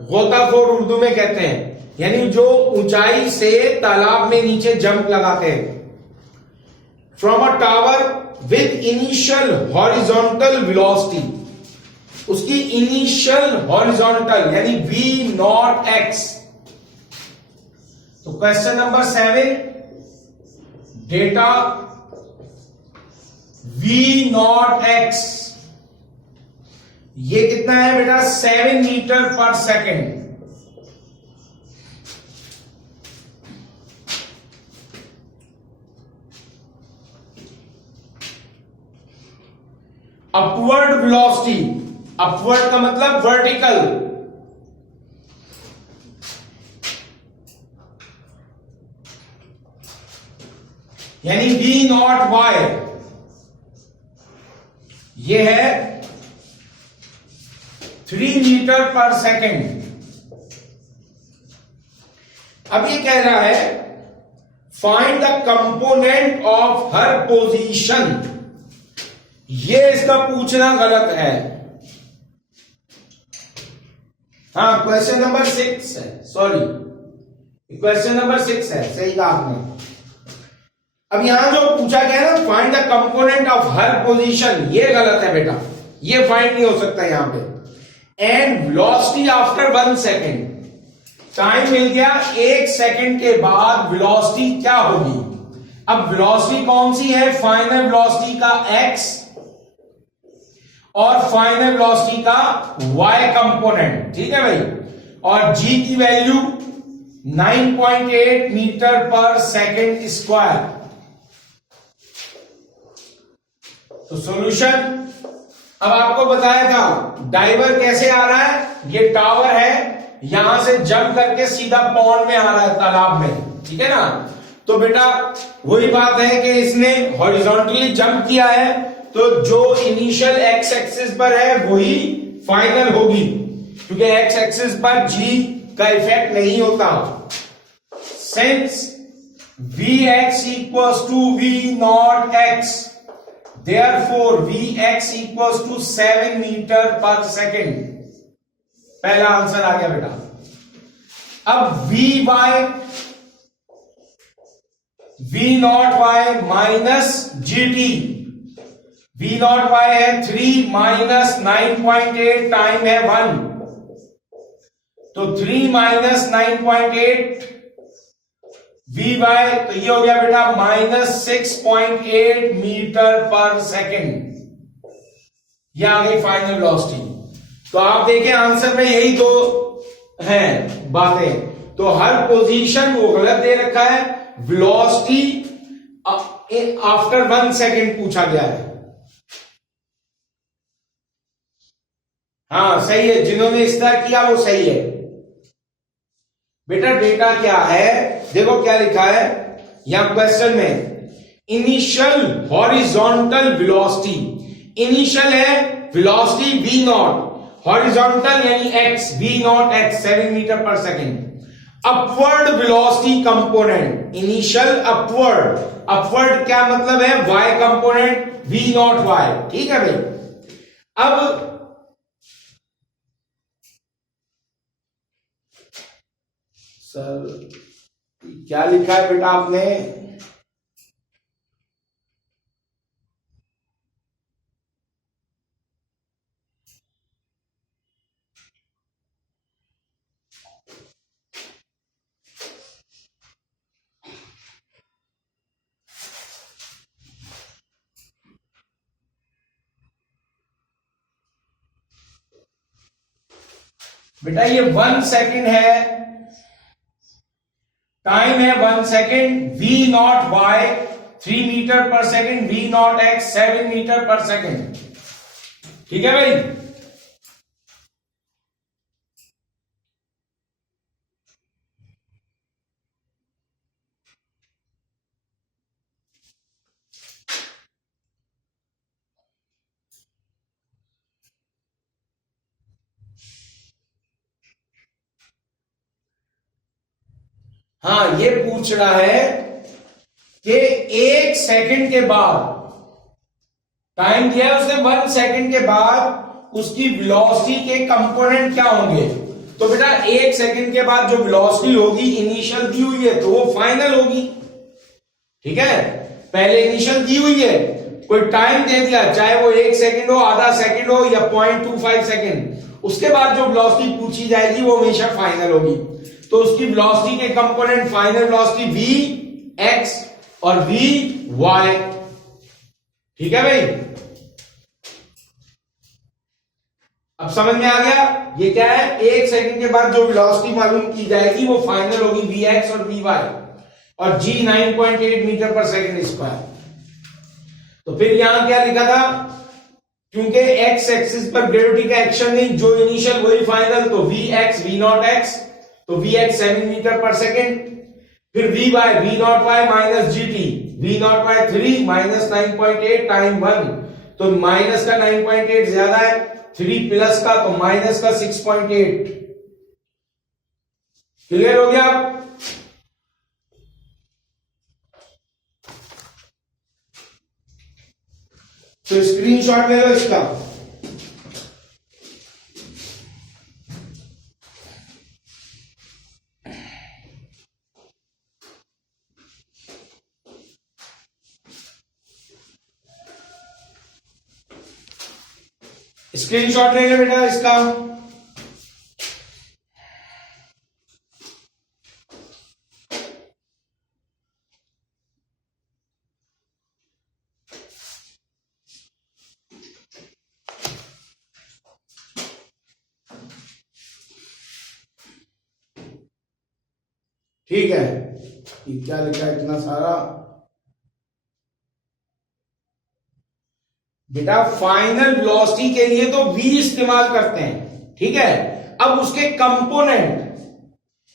गोताखोर उर्दू में कहते हैं, यानी जो ऊंचाई से तालाब में नीचे जंप लगाते हैं। From a tower with initial horizontal velocity, उसकी इनिशियल हॉरिजॉन्टल यानी v0x। तो क्वेश्चन नंबर 7, डेटा v0x ये कितना है बेटा 7 metre per second. Upward velocity, upward का मतलब वर्टिकल, यानी v0y ये है 3 मीटर पर सेकेंड। अब ये कह रहा है find the component of her position. ये इसका पूछना गलत है। हाँ, क्वेश्चन नंबर 6 है, सॉरी क्वेश्चन नंबर 6 है, सही कहा आपने। अब यहां जो पूछा गया ना find the component of her position, ये गलत है बेटा, ये फाइंड नहीं हो सकता यहां पे। And velocity after 1 second, time मिल गया 1 सेकेंड के बाद वेलोसिटी क्या होगी। अब वेलोसिटी कौन सी है, फाइनल वेलोसिटी का x और फाइनल वेलोसिटी का y कंपोनेंट, ठीक है भाई। और g की value 9.8 metre per second square. तो सॉल्यूशन अब आपको बताया था डाइवर कैसे आ रहा है, ये टावर है, यहां से जंप करके सीधा पॉन्ड में आ रहा है, तालाब में, ठीक है ना। तो बेटा वही बात है कि इसने हॉरिजॉन्टली जंप किया है, तो जो इनिशियल एक्स एक्सिस पर है वही फाइनल होगी, क्योंकि एक्स एक्सिस पर जी का इफेक्ट नहीं होता। Since Vx equals to V0x, therefore Vx equals to 7 metre per second. पहला आंसर आ गया बेटा। अब Vy V0y minus GT, V0y है 3 माइनस 9.8 टाइम है 1, तो 3 माइनस 9.8 Vy, तो ये हो गया बेटा माइनस 6.8 मीटर पर सेकेंड। ये आ गई फाइनल वेलोसिटी। तो आप देखें आंसर में यही दो हैं बातें। तो हर पोजीशन वो गलत दे रखा है, वेलोसिटी आफ्टर 1 सेकेंड पूछा गया है। हाँ सही है, जिन्होंने इस तरह किया वो सही है बेटा। डेटा क्या है, देखो क्या लिखा है यहां क्वेश्चन में, इनिशियल हॉरिजॉन्टल वेलोसिटी। इनिशियल है वेलोसिटी v0, हॉरिजॉन्टल यानी x, v0x 7 metre per second. Upward velocity component, initial upward, upward क्या मतलब है, y कंपोनेंट v0y, ठीक है भाई। अब सर क्या लिखा है बेटा आपने, बेटा ये 1 सेकेंड है, टाइम है 1 second, V0y 3 metre per second, V0x 7 metre per second, ठीक है भाई। हाँ ये पूछ रहा है कि 1 सेकंड के बाद, टाइम दिया है उसने 1 सेकंड के बाद उसकी वेलोसिटी के कंपोनेंट क्या होंगे। तो बेटा 1 सेकंड के बाद जो वेलोसिटी होगी इनिशियल दी हुई है तो वो फाइनल होगी। ठीक है, पहले इनिशियल दी हुई है, कोई टाइम दे दिया, चाहे वो 1 सेकंड हो, आधा सेकंड हो या 0.25 सेकंड, उसके बाद जो वेलोसिटी पूछी जाएगी वो हमेशा फाइनल होगी। तो उसकी वेलोसिटी के component final velocity v x और v y। ठीक है भाई, अब समझ में आ गया ये क्या है। 1 सेकंड के बाद जो वेलोसिटी मालूम की जाएगी वो फाइनल होगी vx और vy, और g 9.8 मीटर पर सेकंड स्क्वायर। तो फिर यहां क्या लिखा था, क्योंकि x एक्सिस पर ग्रेविटी का एक्शन नहीं, जो इनिशियल वही फाइनल, तो vx v नॉट x, तो vx 7 मीटर पर सेकंड, फिर vy v not y minus gt, v not y 3 minus 9.8 time 1, तो माइनस का 9.8 ज्यादा है, 3 प्लस का तो माइनस का 6.8। क्लियर हो गया? तो स्क्रीनशॉट ले लो इसका। स्क्रीनशॉट ले लो बेटा इसका। ठीक है, ये क्या लिखा है इतना सारा बेटा? फाइनल वेलोसिटी के लिए तो v इस्तेमाल करते हैं। ठीक है, अब उसके कंपोनेंट,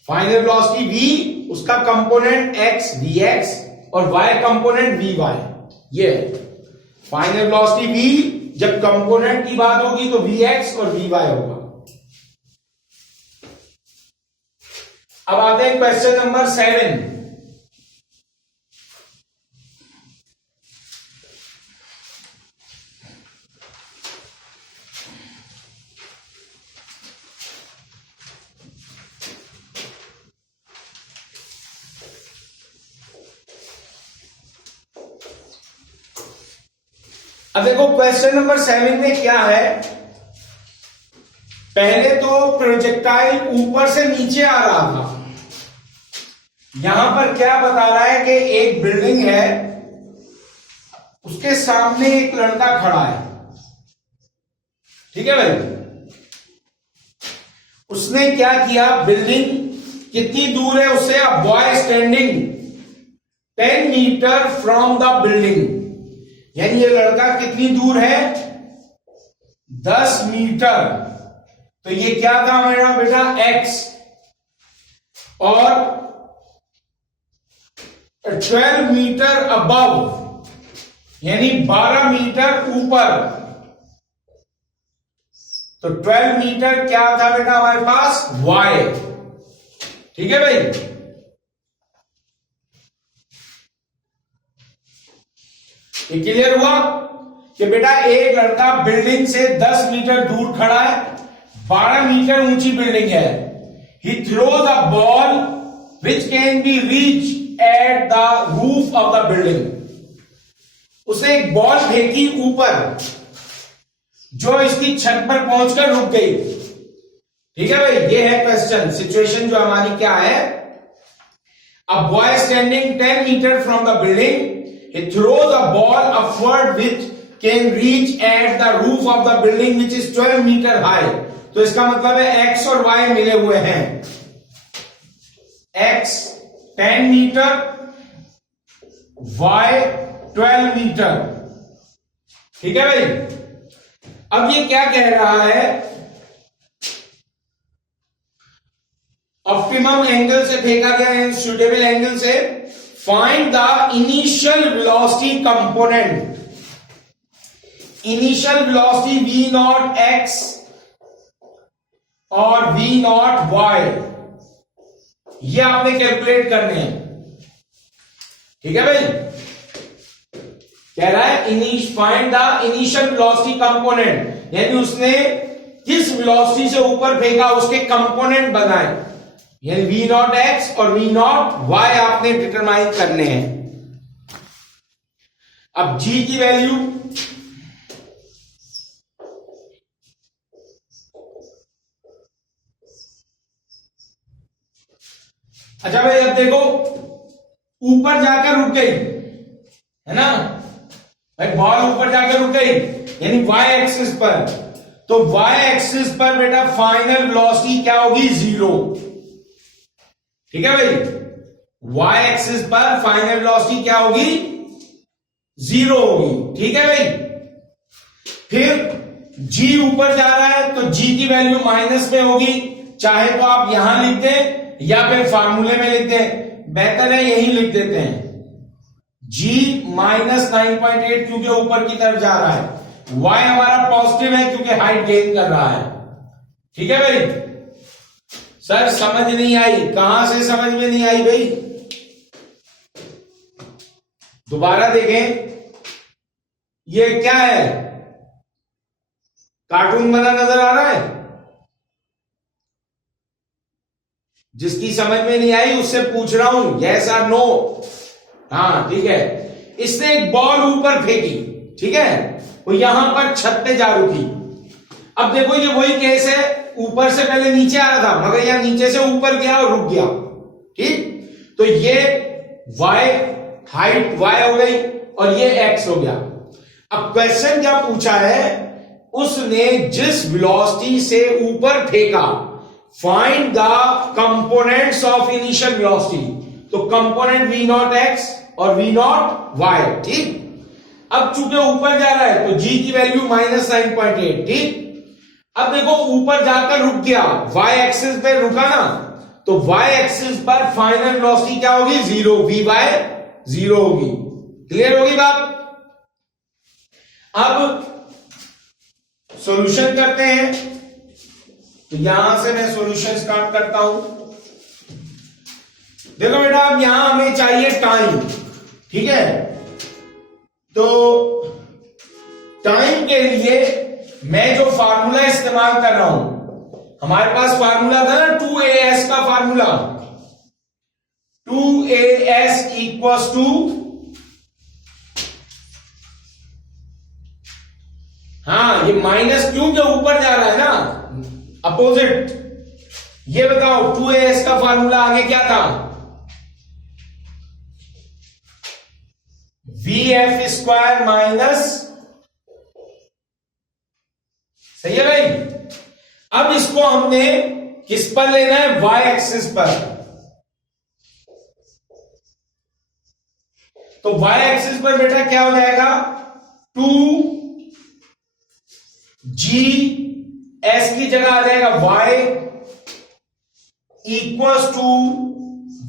फाइनल वेलोसिटी v, उसका कंपोनेंट x vx और y कंपोनेंट vy। ये फाइनल वेलोसिटी v, जब कंपोनेंट की बात होगी तो vx और vy होगा। अब आते हैं क्वेश्चन नंबर 7। अब देखो क्वेश्चन नंबर 7 में क्या है। पहले तो प्रोजेक्टाइल ऊपर से नीचे आ रहा था। यहां पर क्या बता रहा है कि एक बिल्डिंग है, उसके सामने एक लड़का खड़ा है। ठीक है भाई, उसने क्या किया, बिल्डिंग कितनी दूर है उससे, a boy standing 10 metre from the building, यानी ये लड़का कितनी दूर है, 10 मीटर। तो ये क्या था मेरा बेटा, x, और 12 मीटर अबव, यानी 12 मीटर ऊपर। तो 12 मीटर क्या था बेटा हमारे पास, y। ठीक है भाई, ये क्लियर हुआ कि बेटा एक लड़का बिल्डिंग से 10 मीटर दूर खड़ा है, 12 मीटर ऊंची बिल्डिंग है। He throws a ball which can be reach at the roof of the building. उसने एक बॉल फेंकी ऊपर, जो इसकी छत पर पहुंचकर रुक गई। ठीक है भाई, ये है क्वेश्चन, सिचुएशन जो हमारी क्या है। A boy standing 10 metre from the building, he throws a ball upward which can reach at the roof of the building which is 12 meter high। तो इसका मतलब है x और y मिले हुए हैं, x 10 मीटर, y 12 मीटर। ठीक है भाई, अब ये क्या कह रहा है, ऑप्टिमम एंगल से फेंका गया है, सुटेबल एंगल से। Find the initial velocity component, initial velocity v not x और v नॉट y, ये आपने कैलकुलेट करने हैं। ठीक है भाई, कह रहा है find the initial velocity component, यानी उसने किस वेलोसिटी से ऊपर फेंका उसके कंपोनेंट बनाए, यानी v नॉट एक्स और v नॉट वाई आपने डिटरमाइन करने हैं। अब g की वैल्यू अच्छा भाई, अब देखो ऊपर जाकर रुक गई है ना भाई, बॉल ऊपर जाकर रुक गई यानी y एक्सिस पर, तो y एक्सिस पर बेटा फाइनल वेलोसिटी क्या होगी, 0। ठीक है भाई, y एक्सिस पर फाइनल वेलोसिटी क्या होगी, 0 होगी। ठीक है भाई, फिर g ऊपर जा रहा है तो g की वैल्यू माइनस में होगी, चाहे तो आप यहां लिख दें या फिर फार्मूले में लिख दें, बेहतर है यही लिख देते हैं। g माइनस 9.8 क्योंकि ऊपर की तरफ जा रहा है, y हमारा पॉजिटिव है क्योंकि हाइट गेन कर रहा है। ठीक है भाई, सर समझ नहीं आई, कहां से समझ में नहीं आई भाई, दोबारा देखें। ये क्या है, कार्टून बना नजर आ रहा है, जिसकी समझ में नहीं आई उससे पूछ रहा हूं, यस और नो। हाँ ठीक है, इसने एक बॉल ऊपर फेंकी, ठीक है, वो यहां पर छत पे जा रुकी। अब देखो ये वही केस है, ऊपर से पहले नीचे आ रहा था मगर यहां नीचे से ऊपर गया और रुक गया। ठीक, तो ये y हाइट y हो गई और ये x हो गया। अब क्वेश्चन क्या पूछा है, उसने जिस वेलोसिटी से ऊपर फेंका, find the components of initial velocity, तो कंपोनेंट v नॉट x और v नॉट y। ठीक, अब चूंकि ऊपर जा रहा है तो g की वैल्यू माइनस 9.8। ठीक, अब देखो ऊपर जाकर रुक गया, y एक्सिस पे रुका ना, तो y एक्सिस पर फाइनल वेलोसिटी क्या होगी, 0, v बाय 0 होगी। क्लियर होगी बात। अब सॉल्यूशन करते हैं, तो यहां से मैं सॉल्यूशन स्टार्ट करता हूं। देखो बेटा, अब यहां हमें चाहिए टाइम। ठीक है, तो टाइम के लिए मैं जो फार्मूला इस्तेमाल कर रहा हूं, हमारे पास फार्मूला था ना 2as का फार्मूला, 2as इक्वल्स टू, हाँ ये माइनस क्यों के ऊपर जा रहा है ना, अपोजिट। ये बताओ 2as का फार्मूला आगे क्या था, vf स्क्वायर माइनस, सही है भाई। अब इसको हमने किस पर लेना है, y एक्सिस पर, तो y एक्सिस पर बेटा क्या हो जाएगा, 2gs की जगह आ जाएगा y equals to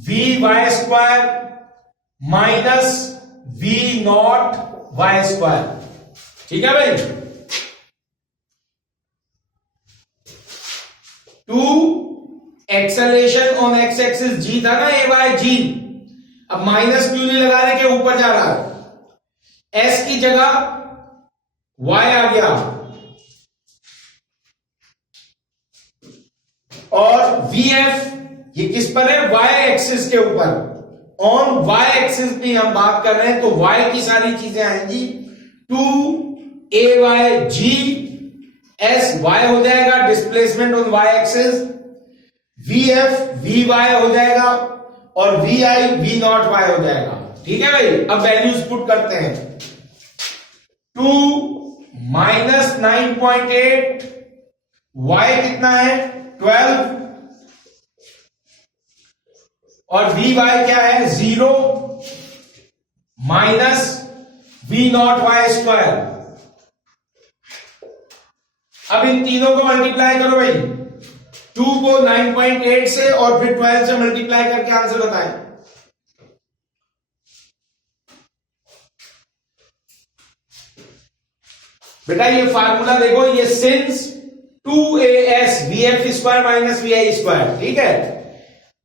vy square minus v not y square. ठीक है भाई, 2 acceleration on X axis g था ना, a बाय g। अब माइनस क्यों नहीं लगा रहे कि ऊपर जा रहा है, s की जगह y आ गया, और vf ये किस पर है, y एक्सिस के ऊपर, ऑन y एक्सिस पे हम बात कर रहे हैं, तो y की सारी चीजें आएंगी, 2a bye g, s y हो जाएगा displacement on y axis, vf vy हो जाएगा और vi v नॉट y हो जाएगा। ठीक है भाई, अब वैल्यूज पुट करते हैं, 2 माइनस 9.8, y कितना है 12, और vy क्या है 0 minus v not y square. अब इन तीनों को मल्टीप्लाई करो भाई, 2 को 9.8 से और फिर 12 से मल्टीप्लाई करके आंसर बताएं। बेटा ये फार्मूला देखो, ये since 2as vf square minus vi square. ठीक है,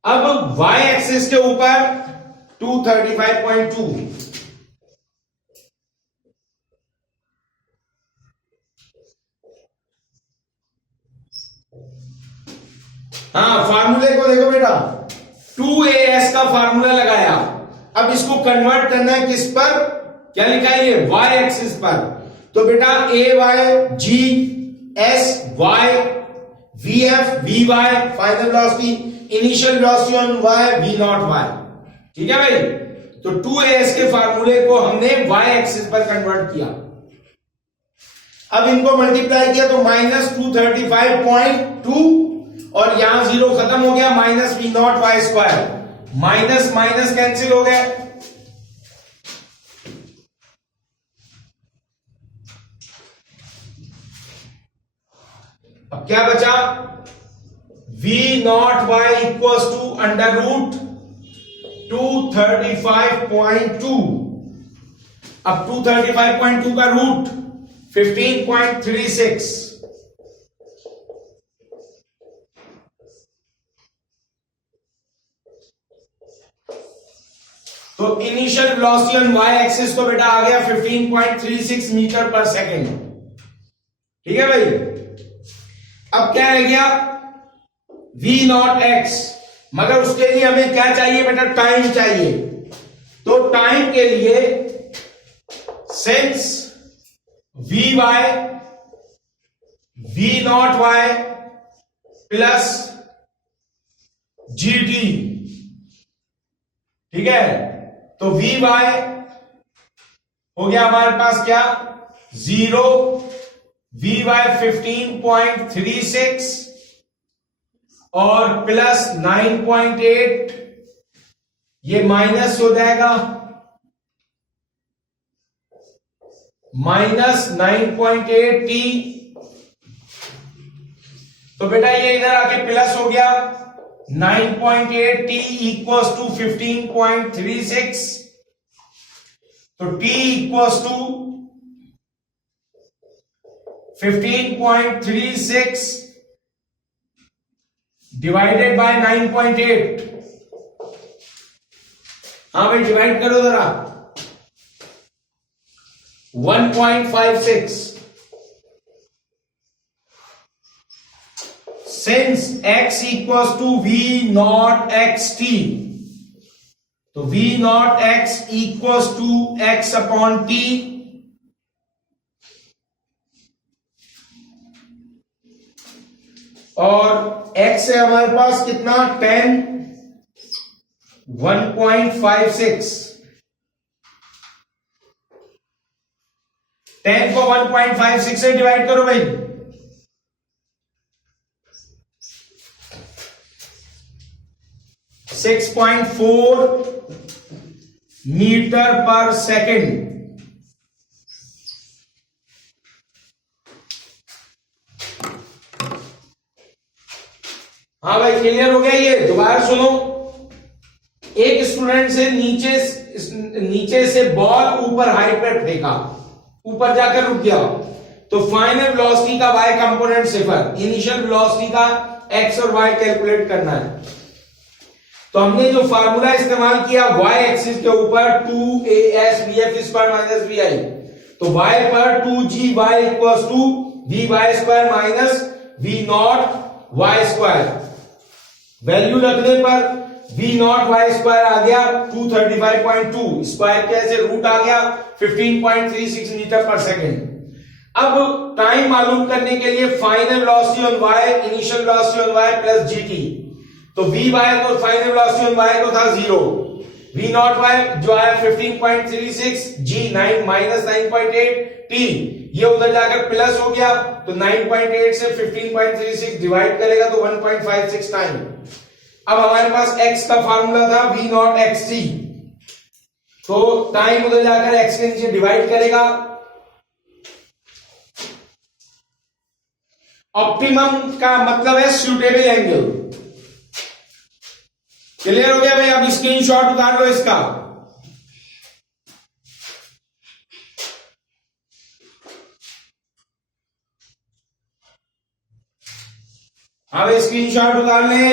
अब y एक्सिस के ऊपर 235.2, हाँ, फार्मूले को देखो बेटा, 2as का फार्मूला लगाया। अब इसको कन्वर्ट करना है किस पर, क्या लिखा है ये, y एक्सिस पर। तो बेटा a y g s y v f v y final velocity, initial velocity on y v not y। ठीक है भाई, तो 2as के फार्मूले को हमने y एक्सिस पर कन्वर्ट किया। अब इनको मल्टीप्लाई किया तो -235.2 और यहां 0 खत्म हो गया, minus V not Y square, minus minus cancel हो गया। अब क्या बचा, V not Y equals to under root 235.2। अब 235.2 का रूट 15.36, तो initial velocity on y axis को बेटा आ गया 15.36 मीटर पर सेकेंड। ठीक है भाई, अब क्या रह गया, v नॉट x, मगर उसके लिए हमें क्या चाहिए बेटा, टाइम चाहिए। तो टाइम के लिए since vy v not y plus gt, ठीक है, तो vy हो गया हमारे पास क्या, 0, vy 15.36 और प्लस 9.8, ये माइनस हो जाएगा, माइनस 9.8 t, तो बेटा ये इधर आके प्लस हो गया, 9.8 t इक्वल्स टू 15.36, तो t equals to 15.36 divided by 9.8। हाँ भाई डिवाइड करो जरा, 1.56। Since x equals to v naught xt, तो v naught x equals to x upon t, और x है हमारे पास कितना, 10, 1.56, 10 को 1.56 से डिवाइड करो भाई, 6.4 मीटर पर सेकेंड। हाँ भाई क्लियर हो गया ये, दोबारा सुनो। एक स्टूडेंट से नीचे से बॉल ऊपर हाइट पर फेंका, ऊपर जाकर रुक गया, तो फाइनल वेलोसिटी का y कंपोनेंट 0, इनिशियल वेलोसिटी का x और y कैलकुलेट करना है। तो हमने जो फार्मूला इस्तेमाल किया y एक्सिस के ऊपर 2as vf square minus vi, तो y पर 2gy equals to vy square minus v not y square, value रखने पर v नॉट y स्क्वायर आ गया 235.2, स्क्वायर कैसे रूट आ गया 15.36 मीटर पर सेकेंड। अब टाइम मालूम करने के लिए final velocity on y, initial velocity on y plus gt, तो vy को फाइनल वेलोसिटी ऑन y को था 0, v नॉट y जो आया 15.36, g 9 माइनस 9.8 t, ये उधर जाकर प्लस हो गया, तो 9.8 से 15.36 डिवाइड करेगा तो 1.56 टाइम। अब हमारे पास x का फार्मूला था v नॉट xt, तो टाइम उधर जाकर x के नीचे डिवाइड करेगा, ऑप्टिमम का मतलब है सूटेबल एंगल। क्लियर हो गया भाई, अब स्क्रीनशॉट उतार लो इसका। अब स्क्रीनशॉट उतार ले।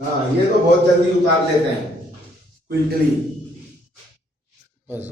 हाँ ये तो बहुत जल्दी उतार लेते हैं क्विकली, बस।